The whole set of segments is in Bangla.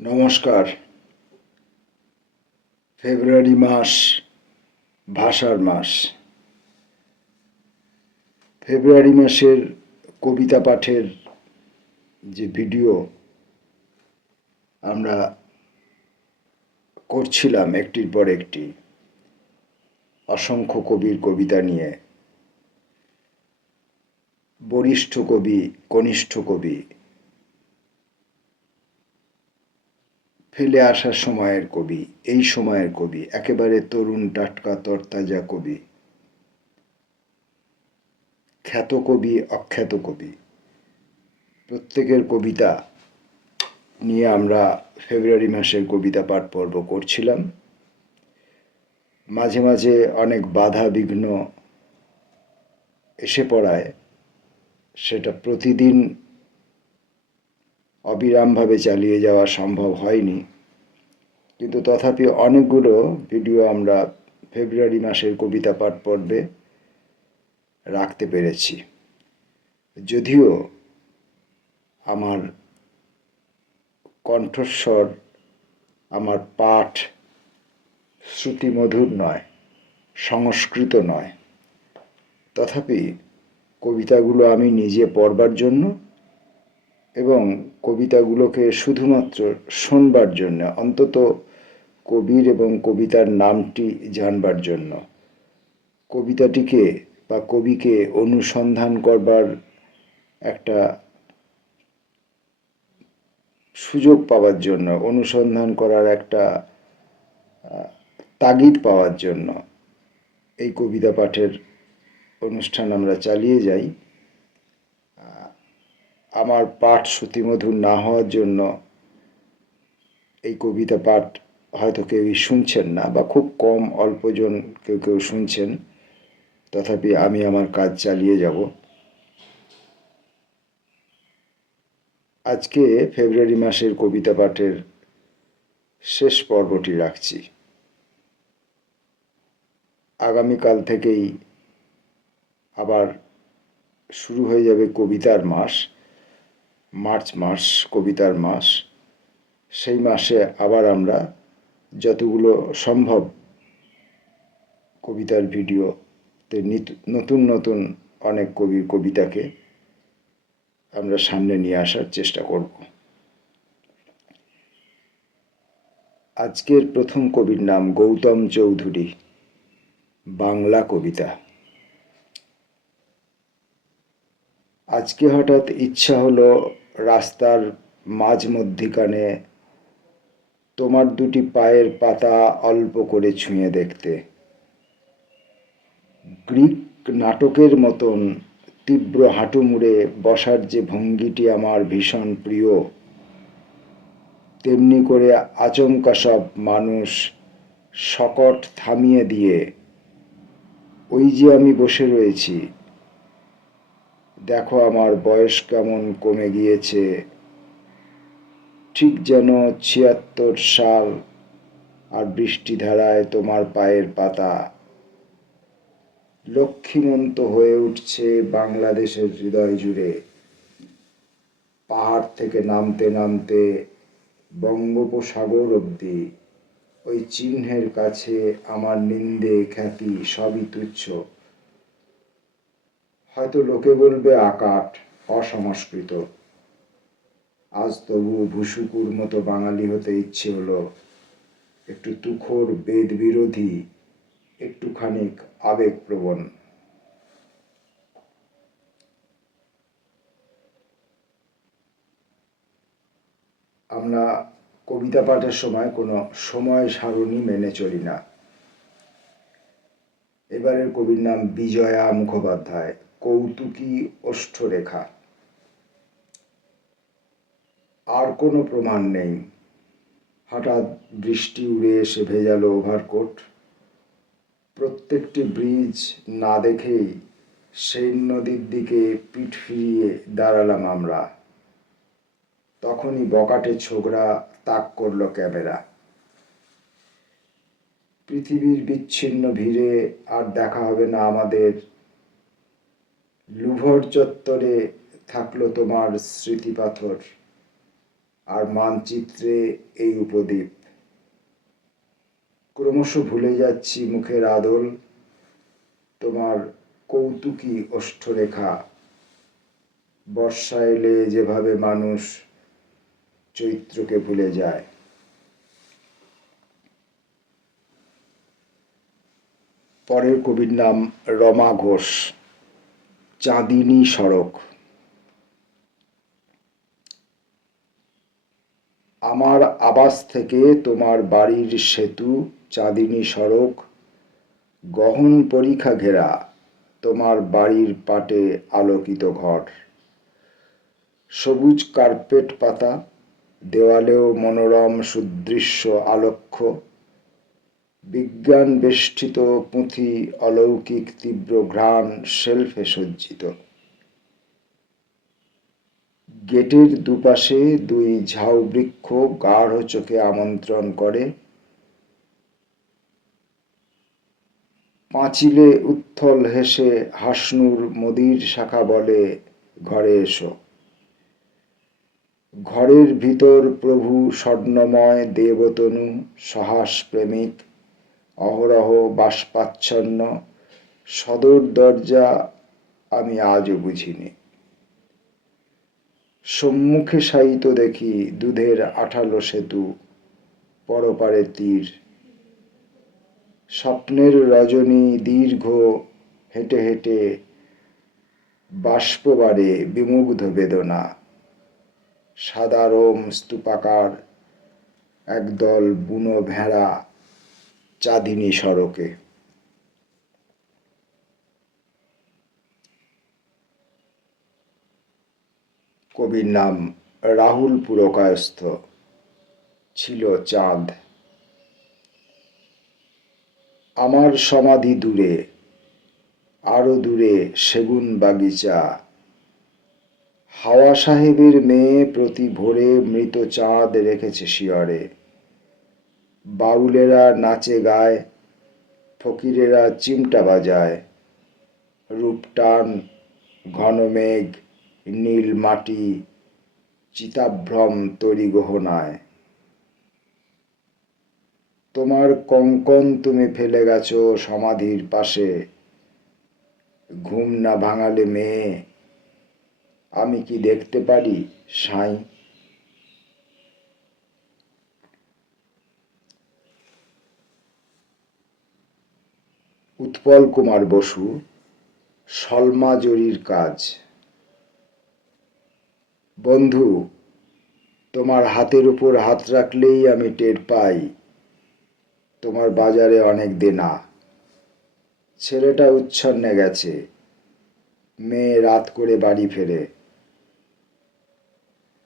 নমস্কার। ফেব্রুয়ারি মাস ভাষার মাস। ফেব্রুয়ারি মাসের কবিতা পাঠের যে ভিডিও আমরা করছিলাম একটির পর একটি, অসংখ্য কবির কবিতা নিয়ে, বরিষ্ঠ কবি, কনিষ্ঠ কবি, ফেলে আসার সময়ের কবি, এই সময়ের কবি, একেবারে তরুণ টাটকা তরতাজা কবি, খ্যাত কবি, অখ্যাত কবি, প্রত্যেকের কবিতা নিয়ে আমরা ফেব্রুয়ারি মাসের কবিতা পাঠ পর্ব করছিলাম। মাঝে মাঝে অনেক বাধা বিঘ্ন এসে পড়ায় সেটা প্রতিদিন অবিরামভাবে চালিয়ে যাওয়া সম্ভব হয়নি, কিন্তু তথাপি অনেকগুলো ভিডিও আমরা ফেব্রুয়ারি মাসের কবিতা পাঠ পর্বে রাখতে পেরেছি। যদিও আমার কণ্ঠস্বর, আমার পাঠ শ্রুতিমধুর নয়, সংস্কৃত নয়, তথাপি কবিতাগুলো আমি নিজে পড়বার জন্য এবং কবিতাগুলোকে শুধুমাত্র শোনবার জন্য, অন্তত কবির এবং কবিতার নামটি জানবার জন্য, কবিতাটিকে বা কবিকে অনুসন্ধান করবার একটা সুযোগ পাওয়ার জন্য, অনুসন্ধান করার একটা তাগিদ পাওয়ার জন্য এই কবিতা পাঠের অনুষ্ঠান আমরা চালিয়ে যাই। আমার পাঠ শ্রুতিমধুর না হওয়ার জন্য এই কবিতা পাঠ হয়তো কেউই শুনছেন না, বা খুব কম অল্পজন কেউ কেউ শুনছেন, তথাপি আমি আমার কাজ চালিয়ে যাব। আজকে ফেব্রুয়ারি মাসের কবিতা পাঠের শেষ পর্বটি রাখছি। আগামীকাল থেকেই আবার শুরু হয়ে যাবে কবিতার মাস, মার্চ মাস কবিতার মাস। সেই মাসে আবার আমরা যতগুলো সম্ভব কবিতার ভিডিওতে নতুন নতুন অনেক কবির কবিতাকে আমরা সামনে নিয়ে আসার চেষ্টা করব। আজকের প্রথম কবির নাম গৌতম চৌধুরী, বাংলা কবিতা। আজকে হঠাৎ ইচ্ছা হলো রাস্তার মাঝ মধ্যিখানে তোমার দুটি পায়ের পাতা অল্প করে ছুঁয়ে দেখতে। গ্রিক নাটকের মতন তীব্র হাঁটু মুড়ে বসার যে ভঙ্গিটি আমার ভীষণ প্রিয়, তেমনি করে আচমকা সব মানুষ শকট থামিয়ে দিয়ে ওই যে আমি বসে রয়েছি, দেখো আমার বয়স কেমন কমে গিয়েছে, ঠিক যেন ৭৬ সাল, আর বৃষ্টিধারায় তোমার পায়ের পাতা লক্ষ্মীমন্ত হয়ে উঠছে বাংলাদেশের হৃদয় জুড়ে। পাহাড় থেকে নামতে নামতে বঙ্গোপসাগর অবধি ওই চিহ্নের কাছে আমার নিন্দে খ্যাতি সবই তুচ্ছ। হয়তো লোকে বলবে আকাট, অসংস্কৃত। আজ তবু ভুসুকুর মতো বাঙালি হতে ইচ্ছে হলো, একটু তুখোড় বেদ বিরোধী, একটুখানিক আবেগপ্রবণ। আমরা কবিতা পাঠের সময় কোনো সময় সারণী মেনে চলি না। এবারের কবির নাম বিজয়া মুখোপাধ্যায়, কৌতুকী ওষ্ঠরেখা। আর কোনো প্রমাণ নেই। হঠাৎ বৃষ্টি উড়ে এসে ভেজালো ওভারকোট। প্রত্যেকটি ব্রিজ না দেখেই সেন নদীর দিকে পিঠ ফিরিয়ে দাঁড়ালাম আমরা। তখনই বকাটে ছোকরা তাক করলো ক্যামেরা। পৃথিবীর বিচ্ছিন্ন ভিড়ে আর দেখা হবে না আমাদের। লুভর চত্বরে থাকলো তোমার স্মৃতিপাথর। আর মানচিত্রে এই উপদ্বীপ। ক্রমশ ভুলে যাচ্ছি মুখের আদল, তোমার কৌতুকী ওষ্ঠরেখা। বর্ষা এলে যেভাবে মানুষ চৈত্রকে ভুলে যায়। পরের কবির নাম রমা ঘোষ, চাঁদিনী সড়ক। আমার আবাস থেকে তোমার বাড়ির সেতু চাঁদিনী সড়ক, গহন পরিখা ঘেরা তোমার বাড়ির পাটে আলোকিত ঘর। সবুজ কার্পেট পাতা, দেওয়ালেও মনোরম সুদৃশ্য আলক্ষ্য। বিজ্ঞান বেষ্টিত পুঁথি, অলৌকিক তীব্র ঘ্রাণ, শেলফে সজ্জিত। গেটের দুপাশে দুই ঝাউ বৃক্ষ গাঢ় চোখে আমন্ত্রণ করে। পাঁচিলে উত্থল হেসে হাসনুর মুদির শাখা বলে, ঘরে এসো। ঘরের ভিতর প্রভু স্বর্ণময় দেবতনু, সহাস প্রেমিক, অহরহ বাষ্পাচ্ছন্ন। সদর দরজা আমি আজও বুঝিনি। সম্মুখে শায়িত দেখি দুধের আঠালো সেতু, পরপারে তীর। স্বপ্নের রজনী দীর্ঘ, হেঁটে হেঁটে বাষ্পবারে বিমুগ্ধ বেদনা। সাদা রোম স্তূপাকার একদল বুনো ভেড়া চাঁদিনী সড়কে। কবির নাম রাহুল পুরকায়স্থ, ছিল চাঁদ। আমার সমাধি দূরে, আরো দূরে সেগুন বাগিচা। হাওয়া সাহেবের মেয়ে প্রতি ভোরে মৃত চাঁদ রেখেছে শিয়রে। বাউলেরা নাচে গায়, ফকিরেরা চিমটা বাজায়। রূপটান, ঘন মেঘ, নীল মাটি, চিতাভ্রম তরি গহনায়। তোমার কঙ্কন তুমি ফেলে গেছো সমাধির পাশে। ঘুম না ভাঙালে মেয়ে, আমি কি দেখতে পারি সাঁই? উৎপল কুমার বসু, সলমা জরির কাজ। বন্ধু, তোমার হাতের উপর হাত রাখলেই আমি টের পাই তোমার বাজারে অনেক দেনা। ছেলেটা উচ্ছন্নে গেছে, মেয়ে রাত করে বাড়ি ফেরে।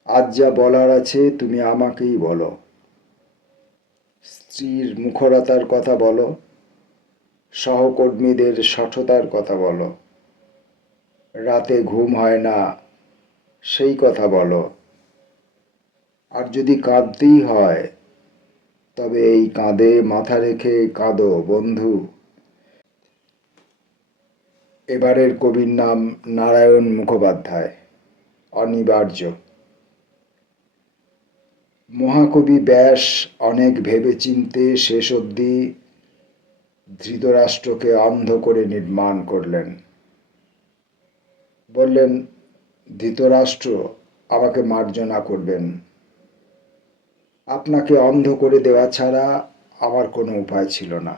আজ যা বলার আছে তুমি আমাকেই বলো। স্ত্রীর মুখরতার কথা বলো, সহকর্মীদের সঠতার কথা বলো। রাতে ঘুম হয় না সেই কথা বলো। আর যদি কাঁদতেই হয়, তবে এই কাঁধে মাথা রেখে কাঁদো বন্ধু। এবারের কবির নাম নারায়ণ মুখোপাধ্যায়, অনিবার্য। মহাকবি ব্যাস অনেক ভেবেচিন্তে শেষ অবধি ধৃতরাষ্ট্রকে অন্ধ করে নির্মাণ করলেন। বললেন, ধৃতরাষ্ট্র আমাকে মার্জনা করবেন, আপনাকে অন্ধ করে দেওয়া ছাড়া আমার কোনো উপায় ছিল না।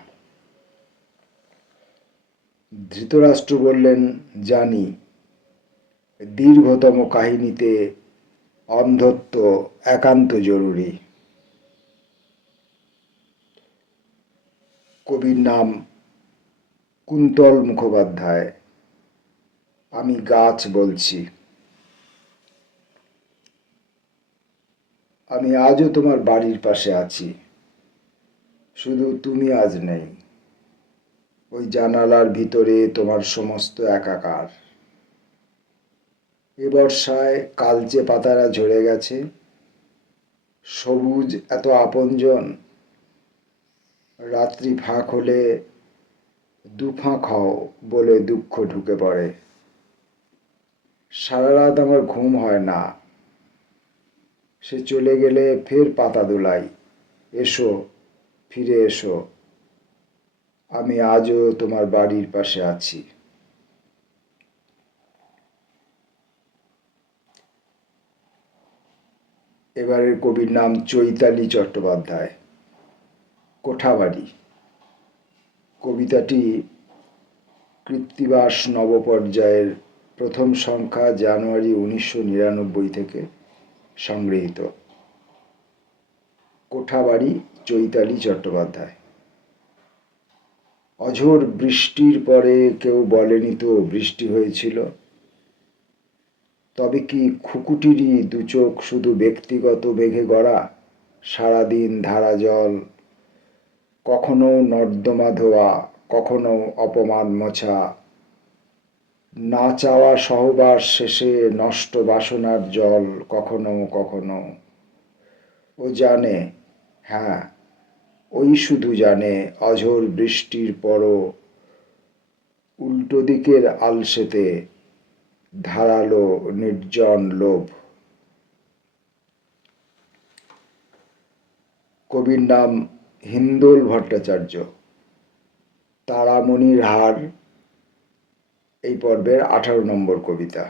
ধৃতরাষ্ট্র বললেন, জানি, দীর্ঘতম কাহিনীতে অন্ধত্ব একান্ত জরুরি। কবির নাম কুন্তল মুখোপাধ্যায়, আমি গাছ বলছি। আমি আজও তোমার বাড়ির পাশে আছি, শুধু তুমি আজ নেই। ওই জানালার ভিতরে তোমার সমস্ত একাকার। এ বর্ষায় কালচে পাতারা ঝরে গেছে, সবুজ এত আপনজন। রাত্রি ফাঁক হলে দুফাঁক হও বলে দুঃখ ঢুকে পড়ে। সারা রাত আমার ঘুম হয় না, সে চলে গেলে ফের পাতা দোলাই, এসো, ফিরে এসো, আমি আজও তোমার বাড়ির পাশে আছি। এবারের কবির নাম চৈতালি চট্টোপাধ্যায়। কোঠাবাড়ি। কবিতাটি কৃত্তিবাস নবপর্যায়ের প্রথম সংখ্যা জানুয়ারি 1999 থেকে সংগৃহীত। কোঠাবাড়ি, চৈতালি চট্টোপাধ্যায়। অঝোর বৃষ্টির পরে কেউ বলেনি তো বৃষ্টি হয়েছিল। তবে কি খুকুটিরই দুচোখ শুধু ব্যক্তিগত মেঘে গড়া? সারাদিন ধারা জল, কখনো নর্দমা ধোয়া, কখনো অপমান মোছা, না চাওয়া সহবাস শেষে নষ্ট বাসনার জল কখনো কখনো। ও জানে, হ্যাঁ, ওই শুধু জানে, অঝোর বৃষ্টির পরও উল্টো দিকের আলসেতে ধারালো নির্জন লোভ। কবির নাম হিন্দোল ভট্টাচার্য। তারামণির হার এই পর্বের 18 নম্বর কবিতা।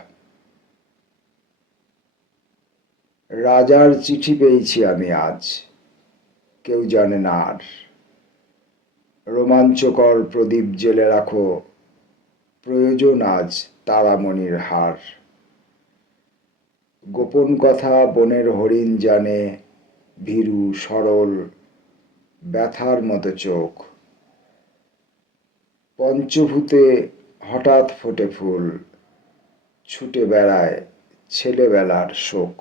রাজার চিঠি পেয়েছি আমি আজ, কেউ জানে না আর। রোমাঞ্চকর প্রদীপ জেলে রাখো, প্রয়োজন আজ তারামণির হার। গোপন কথা বনের হরিণ জানে, ভীরু সরল ব্যথার মতো চোখ। পঞ্চভূতে হঠাৎ ফোটে ফুল, ছুটে বেড়ায় ছেলেবেলার শোক।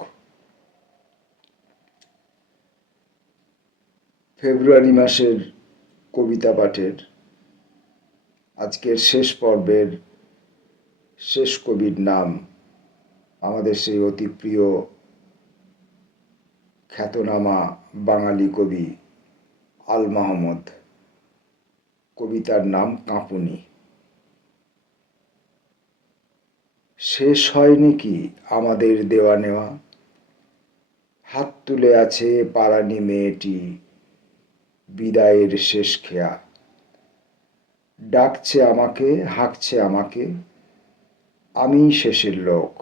ফেব্রুয়ারি মাসের কবিতা পাঠের আজকের শেষ পর্বের শেষ কবির নাম আমাদের সেই অতি প্রিয় খ্যাতনামা বাঙালি কবি আল মাহমুদ। কবিতার নাম কাঁপুনি। শেষ হয়নি কি আমাদের দেওয়া নেওয়া? হাত তুলে আছে পারানি মেয়েটি, বিদায়ের শেষ খেয়া। ডাকছে আমাকে, হাঁকছে আমাকে, আমি শেষের লোক।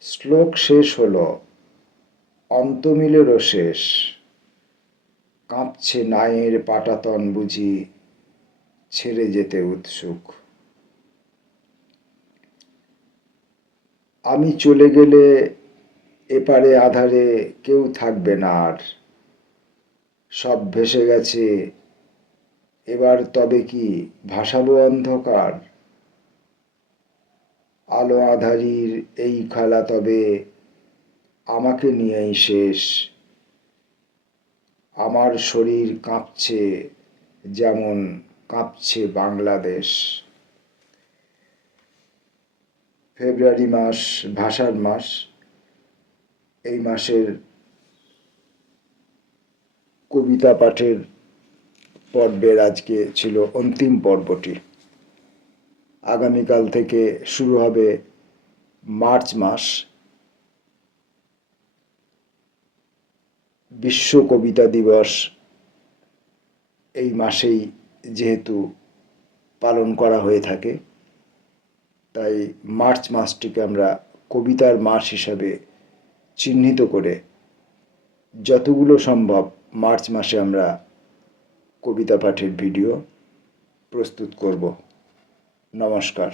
শ্লোক শেষ হলো, অন্তমিলেরও শেষ। কাঁপছে নায়ের পাটাতন বুঝি, ছেড়ে যেতে উৎসুক। আমি চলে গেলে এপারে আধারে কেউ থাকবে না আর। সব ভেসে গেছে, এবার তবে কি ভাসাবো অন্ধকার? আলো আঁধারির এই খেলা তবে আমাকে নিয়েই শেষ। আমার শরীর কাঁপছে যেমন কাঁপছে বাংলাদেশ। ফেব্রুয়ারি মাস ভাষার মাস। এই মাসের কবিতা পাঠের পর্বের আজকে ছিল অন্তিম পর্বটি। আগামীকাল থেকে শুরু হবে মার্চ মাস। বিশ্ব কবিতা দিবস এই মাসেই যেহেতু পালন করা হয়ে থাকে, তাই মার্চ মাসটিকে আমরা কবিতার মাস হিসাবে চিহ্নিত করে যতগুলো সম্ভব মার্চ মাসে আমরা কবিতা পাঠের ভিডিও প্রস্তুত করব। নমস্কার।